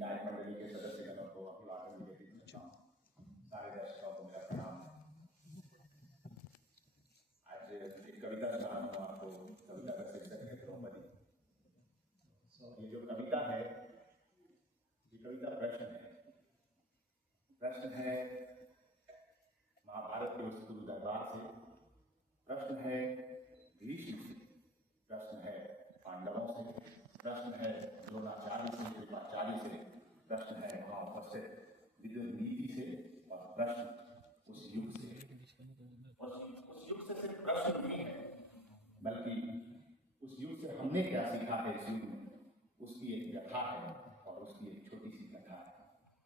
न्यायिक मंडली के सदस्यगणों को अभिवादन देती हूँ। सारे दर्शकों को मेरा प्रणाम। आज एक कविता सुना हूँ आपको। कविता का शीर्षक है द्रौपदी। ये जो कविता है, ये कविता प्रश्न है महाभारत के उस गुरु दरबार से, प्रश्न है भीष्म से, प्रश्न है पांडवों से, प्रश्न है द्रोणाचार्य से, कृपाचार्य से, प्रश्न है महाउपस्थित विदुर नीति से, और प्रश्न उस युग से। उस युग से सिर्फ प्रश्न नहीं है, बल्कि उस युग से हमने क्या सीखा है इस युग में, उसकी एक कथा है और उसकी एक छोटी सी कथा है।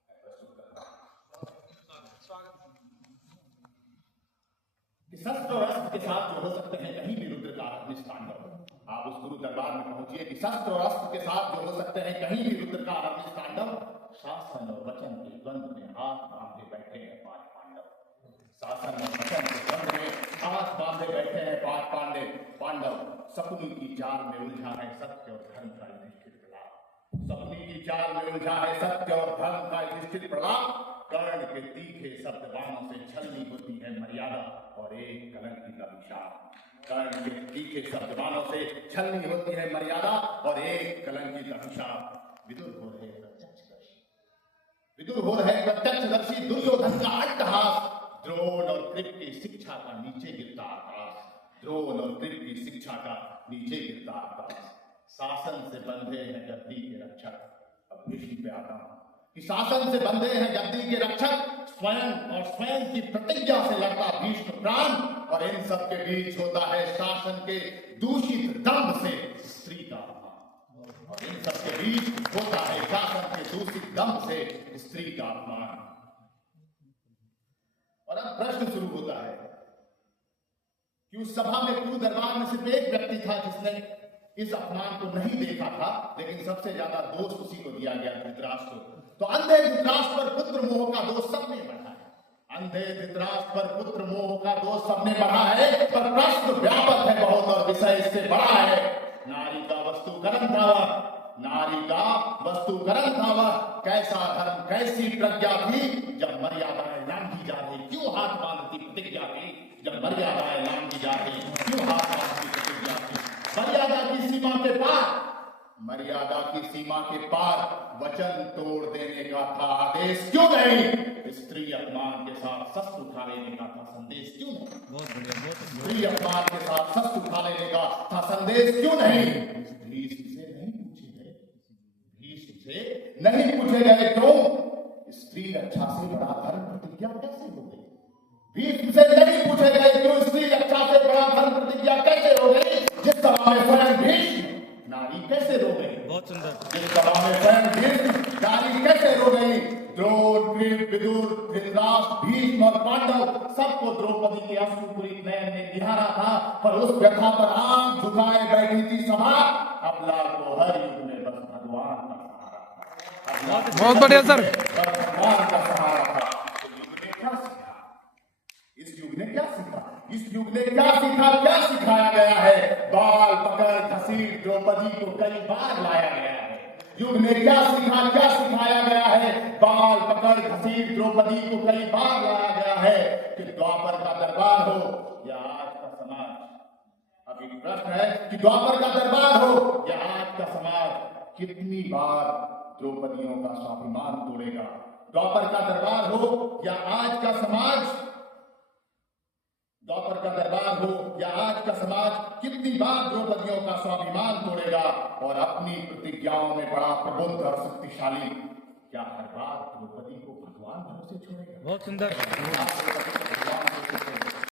मैं प्रस्तुत करता हूं कि शस्त्र और अस्त्र के साथ जो हो सकते हैं कहीं भी रुद्र का तांडव। आप उस गुरु दरबार में पहुंचिए कि शस्त्र और अस्त्र के साथ जो हो सकते हैं कहीं भी रुद्र का तांडव। शासन और वचन के द्वंद्व में हाथ बांधे बैठे हैं पांच पांडव। शासन और वचन के द्वंद्व में हाथ बांधे बैठे हैं पांच पांडव। सपनी की जाल में उलझा है सत्य और धर्म का युधिष्ठिर प्रलाप। सपनी की जाल में उलझा है सत्य और धर्म का युधिष्ठिर प्रलाप। कर्ण के तीखे शब्द बाणों से छलनी होती है मर्यादा और एक कलंकी का विशाप। कर्ण के तीखे शब्द बाणों से छलनी होती है मर्यादा और एक कलंकी का विशाप। विदुर हो रहे प्रत्यक्षदर्शी दुर्योधन का अट्टहास। द्रोण और कृप की शिक्षा का नीचे गिरता आकाश। द्रोण और कृप की शिक्षा का नीचे गिरता आकाश। शासन से बंधे हैं गद्दी के रक्षक। अब भीष्म पे आता हूं कि शासन से बंधे हैं गद्दी के रक्षक। स्वयं की प्रतिज्ञा से लड़ता भीष्म प्राण, और इन सब के बीच होता है शासन के दूषित दंभ से स्त्री का अपमान। और इन सब के बीच होता है शासन के दूषित दंभ से स्त्री का अपमान। और अब प्रश्न शुरू होता है कि उस सभा में गुरु दरबार में सिर्फ एक व्यक्ति था जिसने इस अपमान को नहीं देखा था, लेकिन सबसे ज्यादा दोष उसी को दिया गया, धृतराष्ट्र। तो अंधे धृतराष्ट्र पर पुत्र मोह का दोष सबने बढ़ा है। अंधे धृतराष्ट्र पर पुत्र मोह का दोष सबने बढ़ा है, पर प्रश्न व्यापक है बहुत और विषय इससे बड़ा है। नारी का वस्तुकरण था वह, कैसा धर्म कैसी प्रज्ञा थी जब मर्यादाएं लांघी जा रही। क्यों हाथ बांधती प्रतिज्ञा थी जब मर्यादाएं लांघी जा रही। क्यों हाथ बांधती प्रतिज्ञा थी। मर्यादा की सीमा के पार वचन तोड़ देने का था आदेश, क्यों नहीं। स्त्री अपमान के साथ शस्त्र उठा लेने का था संदेश, क्यों नहीं। स्त्री अपमान के साथ शस्त्र उठा लेने का था संदेश, क्यों नहीं। भीष्म से नहीं पूछे गए क्यों। स्त्री रक्षा से बड़ा धर्म प्रतिज्ञा कैसे हो गई। भीष्म से नहीं पूछे गए क्यों स्त्री रक्षा से बड़ा धर्म प्रतिज्ञा कैसे हो गई। जिस सभा में स्वयं भीष्म नारी कैसे रो गई। बहुत सुंदर। जिस सभा में स्वयं भीष्म नारी कैसे रो गई। द्रोण कृप विदुर धृतराष्ट्र भीष्म और पांडव सबको द्रौपदी के अश्रुपूरित नयन ने निहारा था, पर उस व्यथा पर आंख झुकाए बैठी थी सभा। अबला को हर युग में बस भगवान का सहारा था। बहुत बढ़िया सर। भगवान का सहारा था। इस युग ने क्या सीखा। क्या सिखाया गया है। बाल पकड़ घसीट द्रौपदी को कई बार लाया गया है। युग ने क्या सिखाया गया है। बाल पकड़ घसीट द्रौपदी को कई बार लाया गया है। कि द्वापर का दरबार हो या आज का समाज। अब एक प्रश्न है कि द्वापर का दरबार हो या आज का समाज कितनी बार द्रौपदियों का स्वाभिमान तोड़ेगा। द्वापर का दरबार हो या आज का समाज कितनी बार द्रौपदियों का स्वाभिमान तोड़ेगा और अपनी प्रतिज्ञाओं में बड़ा प्रबुद्ध और शक्तिशाली। क्या हर बार द्रौपदी को भगवान भरोसे छोड़ेगा। बहुत सुंदर।